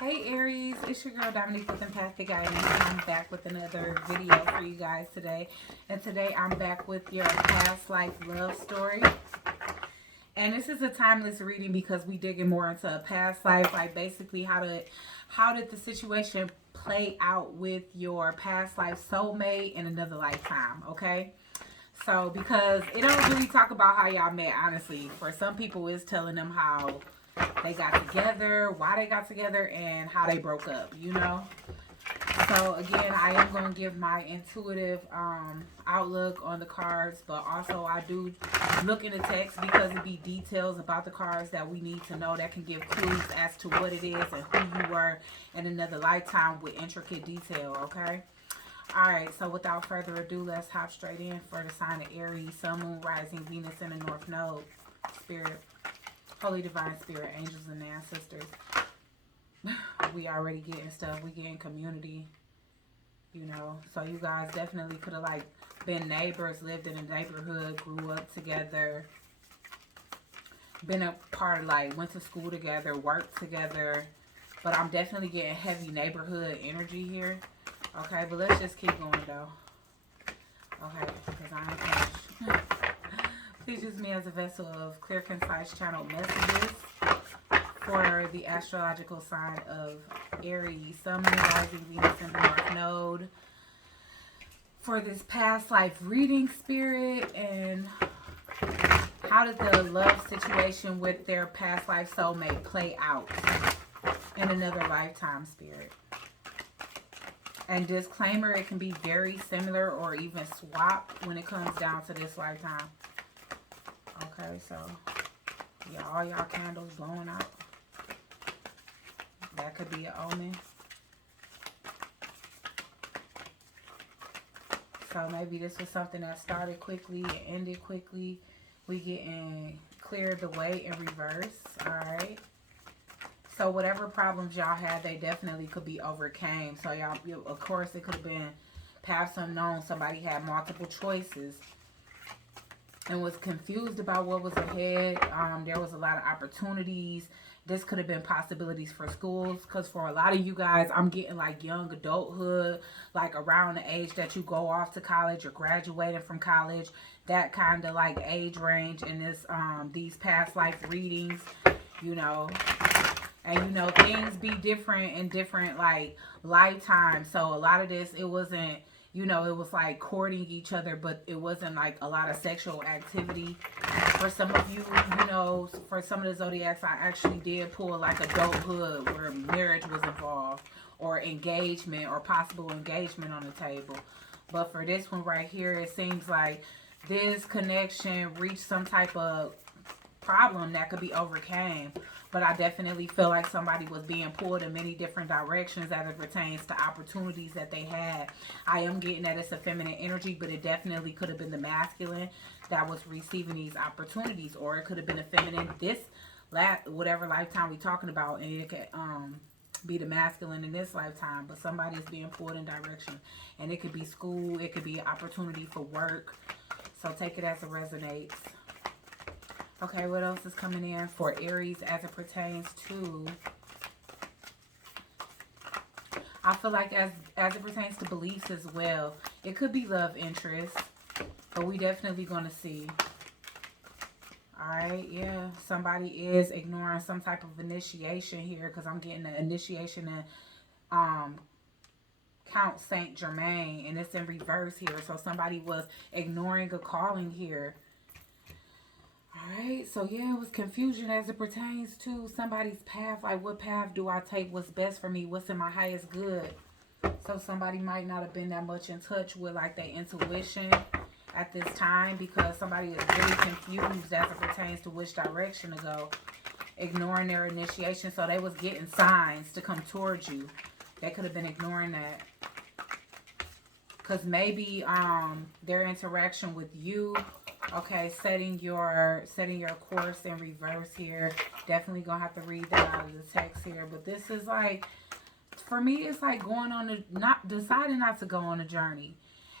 Hey Aries, it's your girl Dominique with Empathic. I'm back with another video for you guys today. And today I'm back with your past life love story. And this is a timeless reading because we digging more into a past life, like basically how did the situation play out with your past life soulmate in another lifetime, okay? So because it don't really talk about how y'all met, honestly. For some people it's telling them how they got together, why they got together, and how they broke up, you know? So again, I am going to give my intuitive outlook on the cards, but also I do look in the text because it be details about the cards that we need to know that can give clues as to what it is and who you were in another lifetime with intricate detail, okay? Alright, so without further ado, let's hop straight in for the sign of Aries, Sun, Moon, Rising, Venus in the North Node, Spirit, Holy Divine Spirit, Angels and Ancestors. We already getting stuff. We getting community, you know. So you guys definitely could have like been neighbors, lived in a neighborhood, grew up together, been a part of like went to school together, worked together. But I'm definitely getting heavy neighborhood energy here. Okay, but let's just keep going though. Okay, because I ain't finished. Please use me as a vessel of clear, concise channel messages for the astrological sign of Aries, Sun, Moon, Rising, Venus in the North Node. For this past life reading, Spirit, and how did the love situation with their past life soulmate play out in another lifetime, Spirit? And disclaimer, it can be very similar or even swapped when it comes down to this lifetime. Okay, so yeah, all y'all candles blowing out. That could be an omen. So maybe this was something that started quickly and ended quickly. We getting cleared the way in reverse. Alright. So whatever problems y'all had, they definitely could be overcame. So y'all, of course, it could have been paths unknown. Somebody had multiple choices and was confused about what was ahead. There was a lot of opportunities. This could have been possibilities for schools, because for a lot of you guys, I'm getting like young adulthood, like around the age that you go off to college or graduating from college, that kind of like age range in this these past life readings, you know. And you know, things be different in different like lifetimes. So a lot of this, it wasn't, you know, it was like courting each other, but it wasn't like a lot of sexual activity. For some of you, you know, for some of the zodiacs, I actually did pull like adulthood where marriage was involved or engagement or possible engagement on the table. But for this one right here, it seems like this connection reached some type of problem that could be overcame. But I definitely feel like somebody was being pulled in many different directions as it pertains to opportunities that they had. I am getting that it's a feminine energy, but it definitely could have been the masculine that was receiving these opportunities, or it could have been a feminine this whatever lifetime we talking about, and it could be the masculine in this lifetime. But somebody is being pulled in direction, and it could be school, it could be an opportunity for work. So take it as it resonates. Okay, what else is coming in for Aries as it pertains to... I feel like as it pertains to beliefs as well, it could be love interest, but we definitely going to see. Alright, yeah, somebody is ignoring some type of initiation here, because I'm getting the initiation in Count Saint Germain, and it's in reverse here. So somebody was ignoring a calling here. Alright, so yeah, it was confusion as it pertains to somebody's path. Like, what path do I take? What's best for me? What's in my highest good? So somebody might not have been that much in touch with like their intuition at this time, because somebody is really confused as it pertains to which direction to go, ignoring their initiation. So they was getting signs to come towards you. They could have been ignoring that, because maybe their interaction with you, okay, setting your course in reverse here. Definitely gonna have to read that out of the text here. But this is like, for me, it's like going on a, deciding not to go on a journey.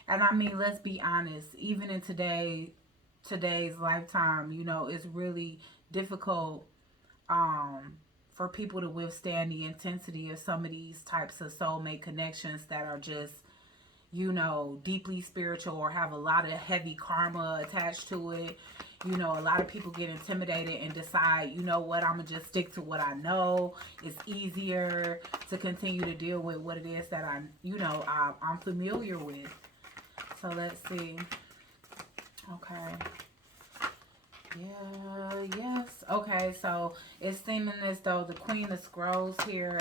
And I mean, let's be honest, even in today's lifetime, you know, it's really difficult for people to withstand the intensity of some of these types of soulmate connections that are just, you know, deeply spiritual or have a lot of heavy karma attached to it. You know, a lot of people get intimidated and decide, you know what, I'm going to just stick to what I know. It's easier to continue to deal with what it is that I'm familiar with. So let's see. Okay. Yeah, yes. Okay, so it's seeming as though the Queen of Scrolls here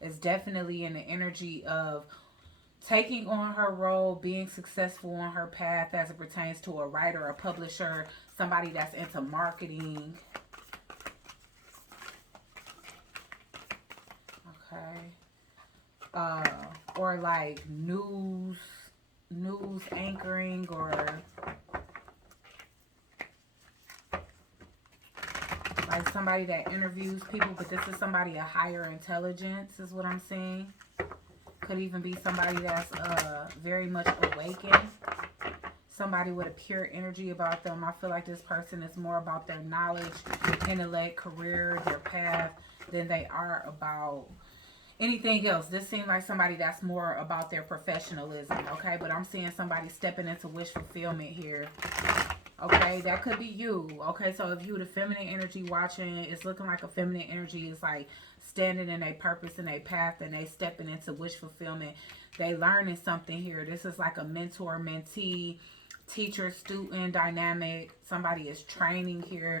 is definitely in the energy of taking on her role, being successful on her path as it pertains to a writer, a publisher, somebody that's into marketing. Okay. Or like news anchoring, or like somebody that interviews people, but this is somebody of higher intelligence is what I'm seeing. Could even be somebody that's very much awakened. Somebody with a pure energy about them. I feel like this person is more about their knowledge, intellect, career, their path, than they are about anything else. This seems like somebody that's more about their professionalism, okay? But I'm seeing somebody stepping into wish fulfillment here. Okay, that could be you. Okay, so if you the feminine energy watching, it's looking like a feminine energy is like standing in a purpose and a path, and they stepping into wish fulfillment. They learning something here. This is like a mentor mentee, teacher student dynamic. Somebody is training here,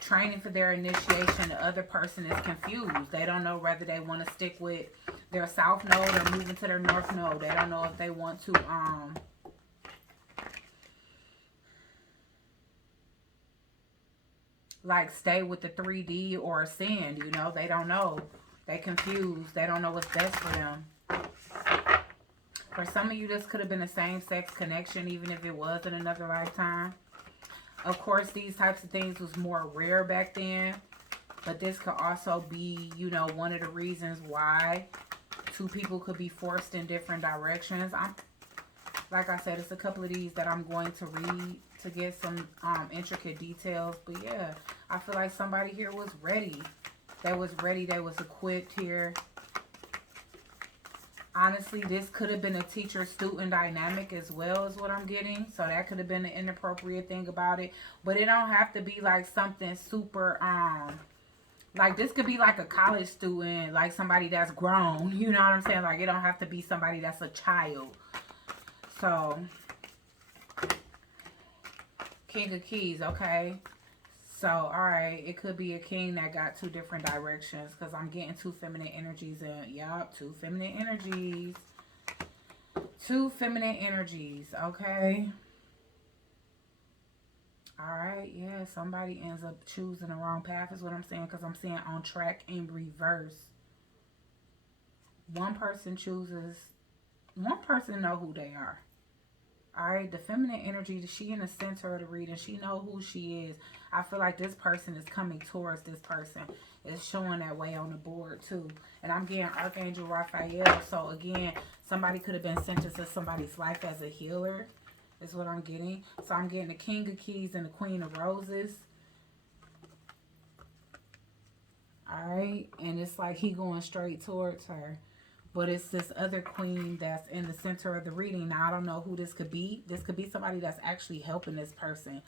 training for their initiation. The other person is confused. They don't know whether they want to stick with their south node or move into their north node. They don't know if they want to like stay with the 3D or ascend, you know. They don't know. They confused. They don't know what's best for them. For some of you, this could have been a same-sex connection, even if it was in another lifetime. Of course, these types of things was more rare back then. But this could also be, you know, one of the reasons why two people could be forced in different directions. Like I said, it's a couple of these that I'm going to read to get some intricate details. But yeah, I feel like somebody here was ready. They was ready. They was equipped here. Honestly, this could have been a teacher-student dynamic as well, is what I'm getting. So that could have been an inappropriate thing about it. But it don't have to be like something super, like this could be like a college student, like somebody that's grown. You know what I'm saying? Like it don't have to be somebody that's a child. So, King of Keys, okay? So, alright, it could be a king that got two different directions, because I'm getting two feminine energies in. Yup, two feminine energies. Two feminine energies, okay? Alright, yeah, somebody ends up choosing the wrong path is what I'm saying, because I'm seeing on track in reverse. One person chooses, one person know who they are. Alright, the feminine energy, she in the center of the reading. She know who she is. I feel like this person is coming towards this person. It's showing that way on the board too. And I'm getting Archangel Raphael. So again, somebody could have been sent into somebody's life as a healer. Is what I'm getting. So I'm getting the King of Keys and the Queen of Roses. Alright, and it's like he going straight towards her. But it's this other queen that's in the center of the reading. Now, I don't know who this could be. This could be somebody that's actually helping this person.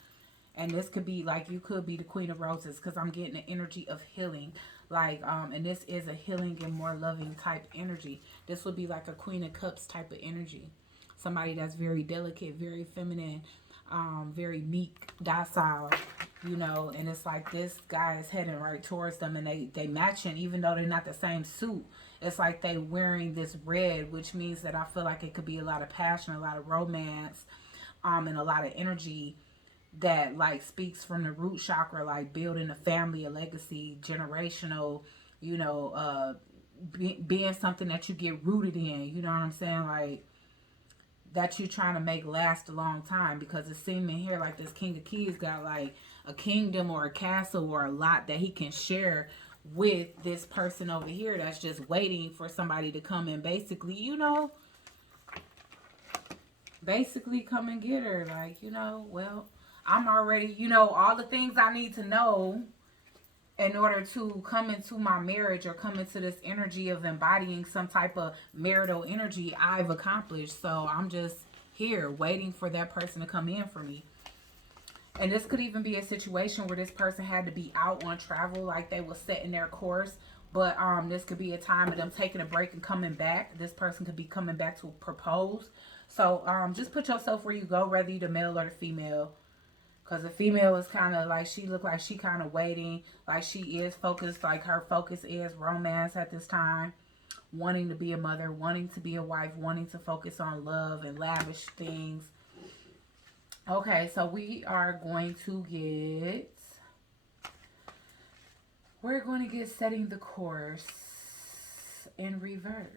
And this could be, like, you could be the Queen of Roses. Because I'm getting the energy of healing. Like, and this is a healing and more loving type energy. This would be like a Queen of Cups type of energy. Somebody that's very delicate, very feminine, very meek, docile, you know. And it's like this guy is heading right towards them. And they matching, even though they're not the same suit. It's like they wearing this red, which means that I feel like it could be a lot of passion, a lot of romance, and a lot of energy that like speaks from the root chakra, like building a family, a legacy, generational, you know, being something that you get rooted in, you know what I'm saying? Like that you're trying to make last a long time, because it's seeming here like this King of Keys got like a kingdom or a castle or a lot that he can share with this person over here that's just waiting for somebody to come and basically, you know, basically come and get her. Like, you know, well, I'm already, you know, all the things I need to know, in order to come into my marriage or come into this energy of embodying some type of marital energy, I've accomplished. So I'm just here waiting for that person to come in for me. And this could even be a situation where this person had to be out on travel, like they were setting their course. But this could be a time of them taking a break and coming back. This person could be coming back to propose. So just put yourself where you go, whether you the male or the female. Because the female is kind of like, she look like she kind of waiting. Like she is focused, like her focus is romance at this time. Wanting to be a mother, wanting to be a wife, wanting to focus on love and lavish things. Okay, so we are going to get... We're going to get setting the course in reverse.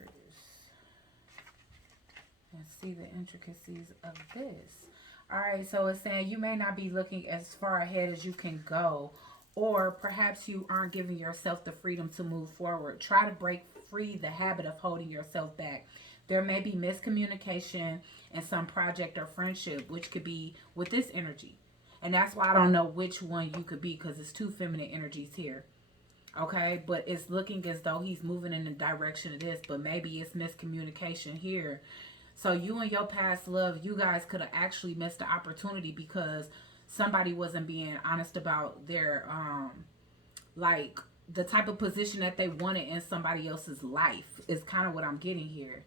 And see the intricacies of this. Alright, so it's saying you may not be looking as far ahead as you can go. Or perhaps you aren't giving yourself the freedom to move forward. Try to break free the habit of holding yourself back. There may be miscommunication in some project or friendship, which could be with this energy. And that's why I don't know which one you could be, because it's two feminine energies here. Okay, but it's looking as though he's moving in the direction of this, but maybe it's miscommunication here. So you and your past love, you guys could have actually missed the opportunity because somebody wasn't being honest about their, like, the type of position that they wanted in somebody else's life is kind of what I'm getting here.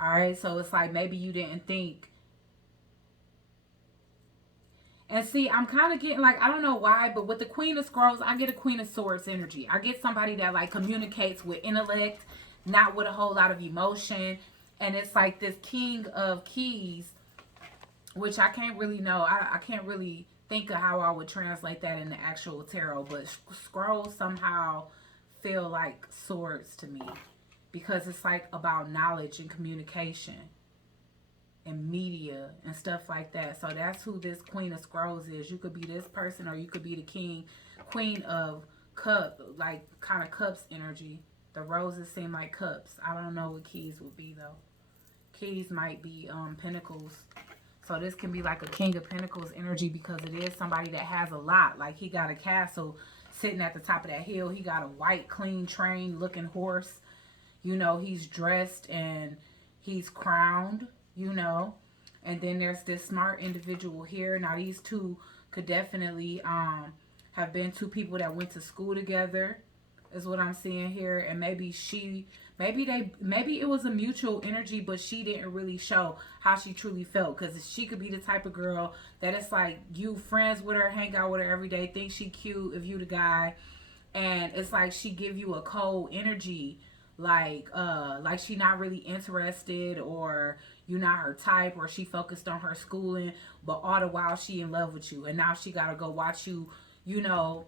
All right, so it's like maybe you didn't think. And see, I'm kind of getting like, I don't know why, but with the Queen of Scrolls, I get a Queen of Swords energy. I get somebody that like communicates with intellect, not with a whole lot of emotion. And it's like this King of Keys, which I can't really know. I can't really think of how I would translate that in the actual tarot. But scrolls somehow feel like swords to me. Because it's like about knowledge and communication and media and stuff like that. So that's who this Queen of Scrolls is. You could be this person or you could be the Queen of Cups, like kind of cups energy. The roses seem like cups. I don't know what keys would be though. Keys might be pentacles. So this can be like a King of Pentacles energy because it is somebody that has a lot. Like he got a castle sitting at the top of that hill. He got a white, clean, trained looking horse. You know, he's dressed and he's crowned, you know. And then there's this smart individual here. Now, these two could definitely have been two people that went to school together, is what I'm seeing here. And maybe it was a mutual energy, but she didn't really show how she truly felt. Because she could be the type of girl that it's like you friends with her, hang out with her every day, think she cute if you the guy. And it's like she give you a cold energy. Like she not really interested, or you not her type, or she focused on her schooling, but all the while she in love with you, and now she gotta go watch you, you know,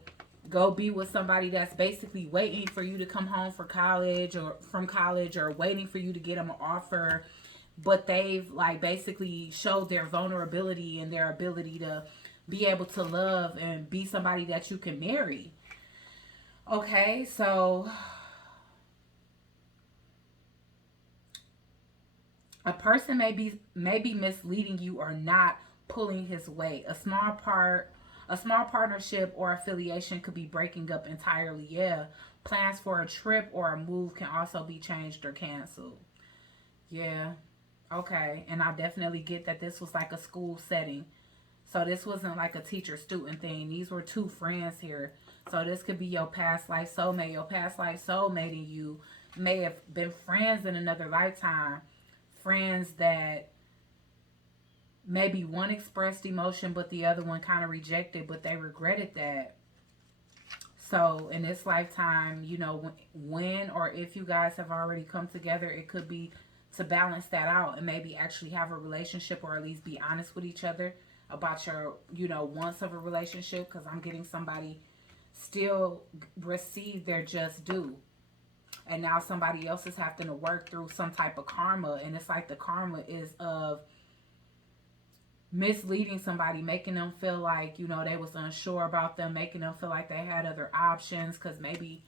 go be with somebody that's basically waiting for you to come home for college or from college, or waiting for you to get them an offer, but they've like basically showed their vulnerability and their ability to be able to love and be somebody that you can marry. Okay, so a person may be misleading you or not pulling his weight. A small partnership or affiliation could be breaking up entirely. Yeah. Plans for a trip or a move can also be changed or canceled. Yeah. Okay. And I definitely get that this was like a school setting. So this wasn't like a teacher-student thing. These were two friends here. So this could be your past life soulmate. Your past life soulmate and you may have been friends in another lifetime. Friends that maybe one expressed emotion but the other one kind of rejected, but they regretted that. So in this lifetime, you know, when or if you guys have already come together, it could be to balance that out and maybe actually have a relationship, or at least be honest with each other about your, you know, wants of a relationship. Because I'm getting somebody still receive their just due. And now somebody else is having to work through some type of karma. And it's like the karma is of misleading somebody, making them feel like, you know, they was unsure about them, making them feel like they had other options. Because maybe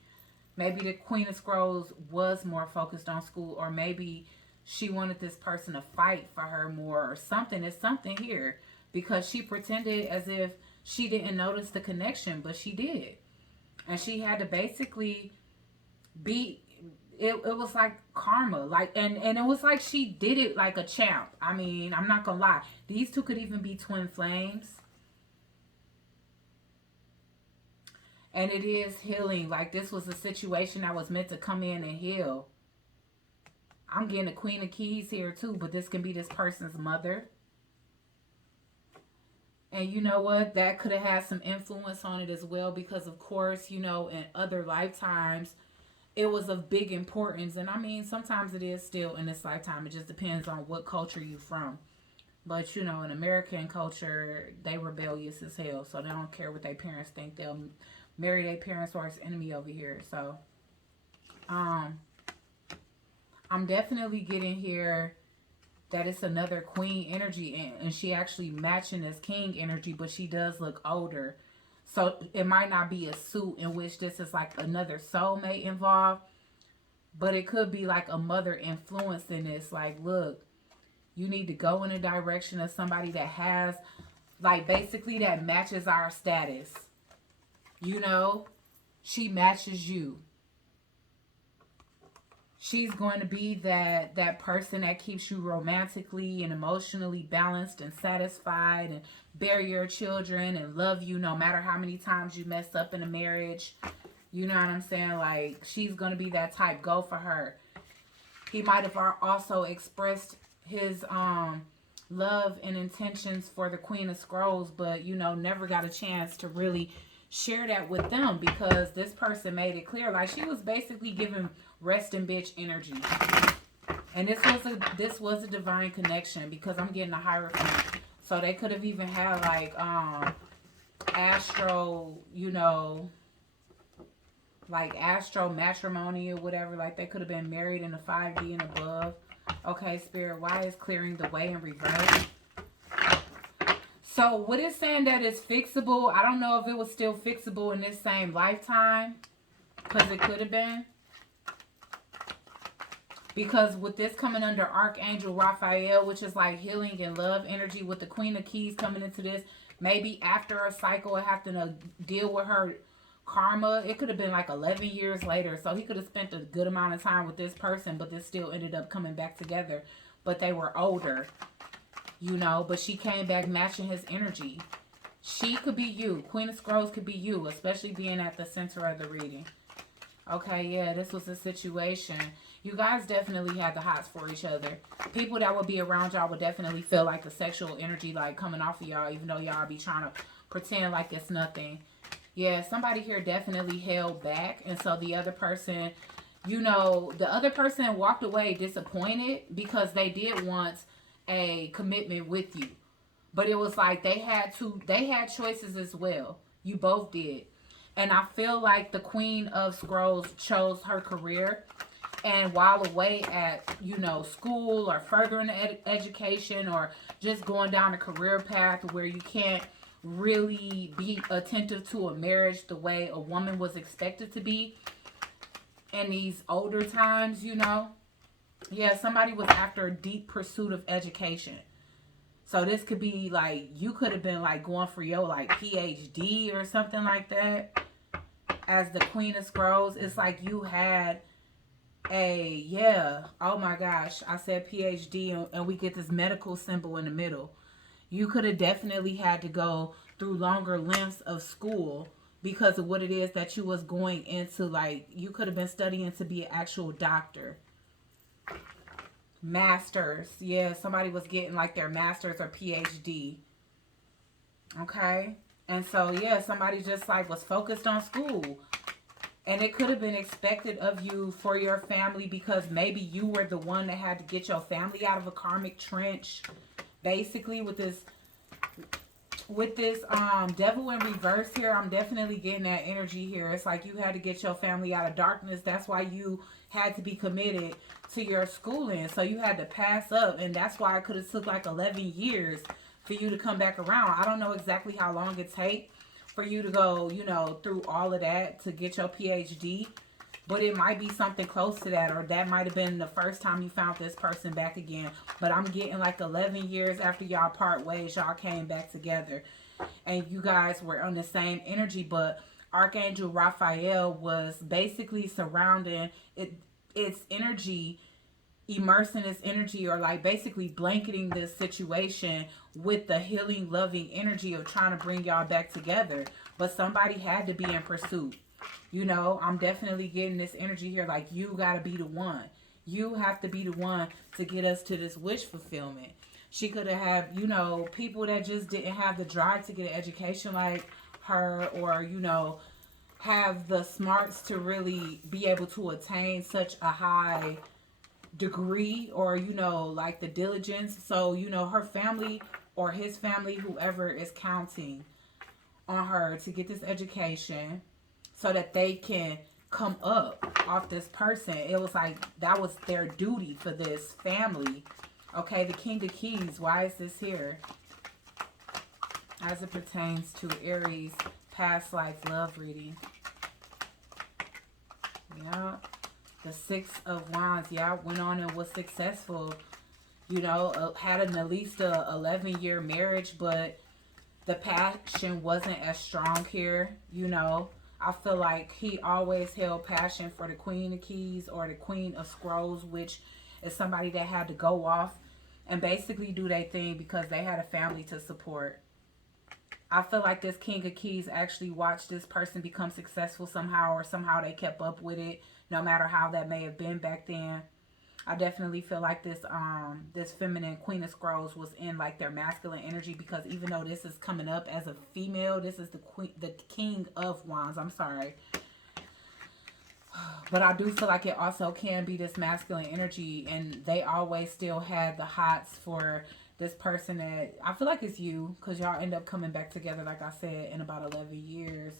the Queen of Scrolls was more focused on school, or maybe she wanted this person to fight for her more, or something. It's something here. Because she pretended as if she didn't notice the connection, but she did. And she had to basically be, it was like karma. Like, and it was like she did it like a champ. I mean, I'm not gonna lie. These two could even be twin flames. And it is healing. Like, this was a situation that was meant to come in and heal. I'm getting the Queen of Keys here too, but this can be this person's mother. And you know what? That could have had some influence on it as well because, of course, you know, in other lifetimes, it was of big importance. And I mean, sometimes it is still in this lifetime. It just depends on what culture you're from. But, you know, in American culture, they rebellious as hell. So they don't care what their parents think. They'll marry their parents' worst enemy over here. So, um, I'm definitely getting here that it's another queen energy, and she actually matching this king energy, but she does look older. So it might not be a suit in which this is like another soulmate involved, but it could be like a mother influence in this. Like, look, you need to go in a direction of somebody that has, like, basically that matches our status. You know, she matches you. She's going to be that person that keeps you romantically and emotionally balanced and satisfied, and bear your children and love you no matter how many times you mess up in a marriage. You know what I'm saying? Like, she's going to be that type. Go for her. He might have also expressed his love and intentions for the Queen of Scrolls, but, you know, never got a chance to really share that with them because this person made it clear. Like, she was basically giving resting bitch energy. And this was a divine connection because I'm getting a Hierophant. So they could have even had like astro, you know, like astro matrimony or whatever. Like, they could have been married in the 5D and above. Okay, Spirit, why is clearing the way in reverse? So what is saying that it's fixable? I don't know if it was still fixable in this same lifetime, because it could have been. Because with this coming under Archangel Raphael, which is like healing and love energy, with the Queen of Keys coming into this, maybe after a cycle, I have to deal with her karma. It could have been like 11 years later. So he could have spent a good amount of time with this person, but this still ended up coming back together. But they were older, you know, but she came back matching his energy. She could be you. Queen of Scrolls could be you, especially being at the center of the reading. Okay, yeah, this was a situation. You guys definitely had the hots for each other. People that would be around y'all would definitely feel like the sexual energy like coming off of y'all, even though y'all be trying to pretend like it's nothing. Yeah, somebody here definitely held back. And so the other person, you know, the other person walked away disappointed because they did want a commitment with you. But it was like they had choices as well. You both did. And I feel like the Queen of Scrolls chose her career, and while away at, you know, school or furthering education or just going down a career path where you can't really be attentive to a marriage the way a woman was expected to be in these older times, you know. Yeah, somebody was after a deep pursuit of education. So this could be like, you could have been like going for your like PhD or something like that as the Queen of Scrolls. It's like you had oh my gosh, I said PhD and we get this medical symbol in the middle. You could have definitely had to go through longer lengths of school because of what it is that you was going into. Like, you could have been studying to be an actual doctor. Masters. Yeah, somebody was getting like their master's or PhD. Okay. And so, yeah, somebody just like was focused on school. And it could have been expected of you for your family because maybe you were the one that had to get your family out of a karmic trench. Basically, with this devil in reverse here, I'm definitely getting that energy here. It's like you had to get your family out of darkness. That's why you had to be committed to your schooling. So you had to pass up, and that's why it could have took like 11 years for you to come back around. I don't know exactly how long it takes for you to go, you know, through all of that to get your PhD. But it might be something close to that, or that might have been the first time you found this person back again. But I'm getting like 11 years after y'all part ways, y'all came back together. And you guys were on the same energy. But Archangel Raphael was basically surrounding its energy, immersing its energy, or like basically blanketing this situation with the healing, loving energy of trying to bring y'all back together. But somebody had to be in pursuit. You know, I'm definitely getting this energy here. Like, you got to be the one. You have to be the one to get us to this wish fulfillment. She could have had, you know, people that just didn't have the drive to get an education like her, or, you know, have the smarts to really be able to attain such a high degree, or, you know, like the diligence. So, you know, her family or his family, whoever is counting on her to get this education so that they can come up off this person. It was like that was their duty for this family. Okay, the King of Keys. Why is this here? As it pertains to Aries past life love reading. Yeah. The Six of Wands. Yeah, went on and was successful. You know, had at least a 11-year marriage, but the passion wasn't as strong here. You know, I feel like he always held passion for the Queen of Keys or the Queen of Scrolls, which is somebody that had to go off and basically do their thing because they had a family to support. I feel like this King of Keys actually watched this person become successful somehow, or somehow they kept up with it, no matter how that may have been back then. I definitely feel like this feminine Queen of Scrolls was in like their masculine energy, because even though this is coming up as a female, this is the King of Wands. I'm sorry. But I do feel like it also can be this masculine energy, and they always still had the hots for this person that I feel like it's you, because y'all end up coming back together, like I said, in about 11 years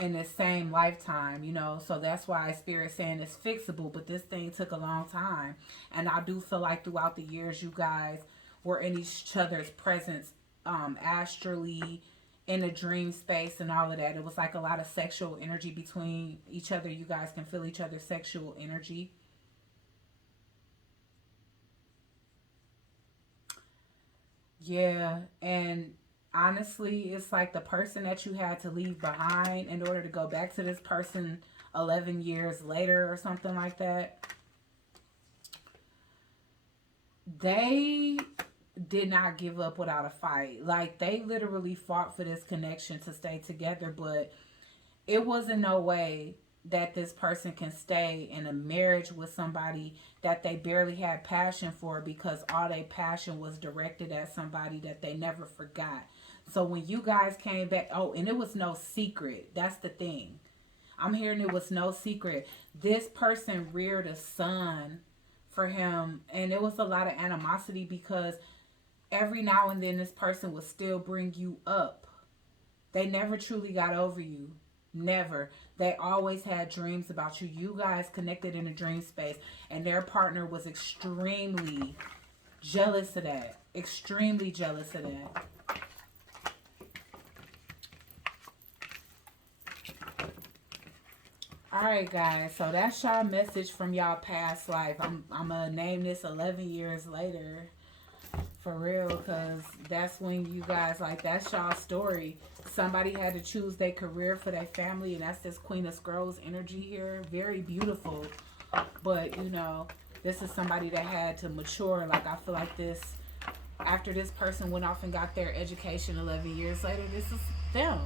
in the same lifetime, you know. So that's why Spirit's saying it's fixable, but this thing took a long time. And I do feel like throughout the years you guys were in each other's presence, astrally, in a dream space and all of that. It was like a lot of sexual energy between each other. You guys can feel each other's sexual energy. Yeah, and honestly, it's like the person that you had to leave behind in order to go back to this person 11 years later or something like that. They did not give up without a fight. Like, they literally fought for this connection to stay together, but it wasn't no way that this person can stay in a marriage with somebody that they barely had passion for, because all their passion was directed at somebody that they never forgot. So when you guys came back, oh, and it was no secret. That's the thing. I'm hearing it was no secret. This person reared a son for him, and it was a lot of animosity because every now and then this person would still bring you up. They never truly got over you. Never. They always had dreams about you. You guys connected in a dream space, and their partner was extremely jealous of that. Extremely jealous of that. Alright, guys. So that's y'all message from y'all past life. I'm going to name this 11 years later. For real, because that's when you guys, like, that's y'all story. Somebody had to choose their career for their family, and that's this Queen of Scrolls energy here. Very beautiful. But, you know, this is somebody that had to mature. Like, I feel like this, after this person went off and got their education 11 years later, this is them.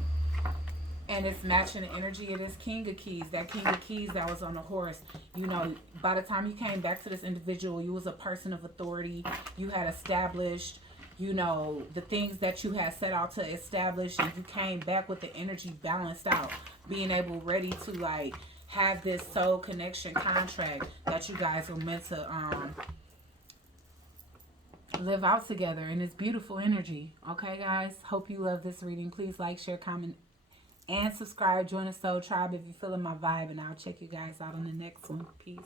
And it's matching the energy of this King of Keys. That King of Keys that was on the horse. You know, by the time you came back to this individual, you was a person of authority. You had established, you know, the things that you had set out to establish. And you came back with the energy balanced out. Being able, ready to, like, have this soul connection contract that you guys were meant to live out together. And it's beautiful energy. Okay, guys? Hope you love this reading. Please like, share, comment, and subscribe. Join the Soul Tribe if you're feeling my vibe, and I'll check you guys out on the next one. Peace.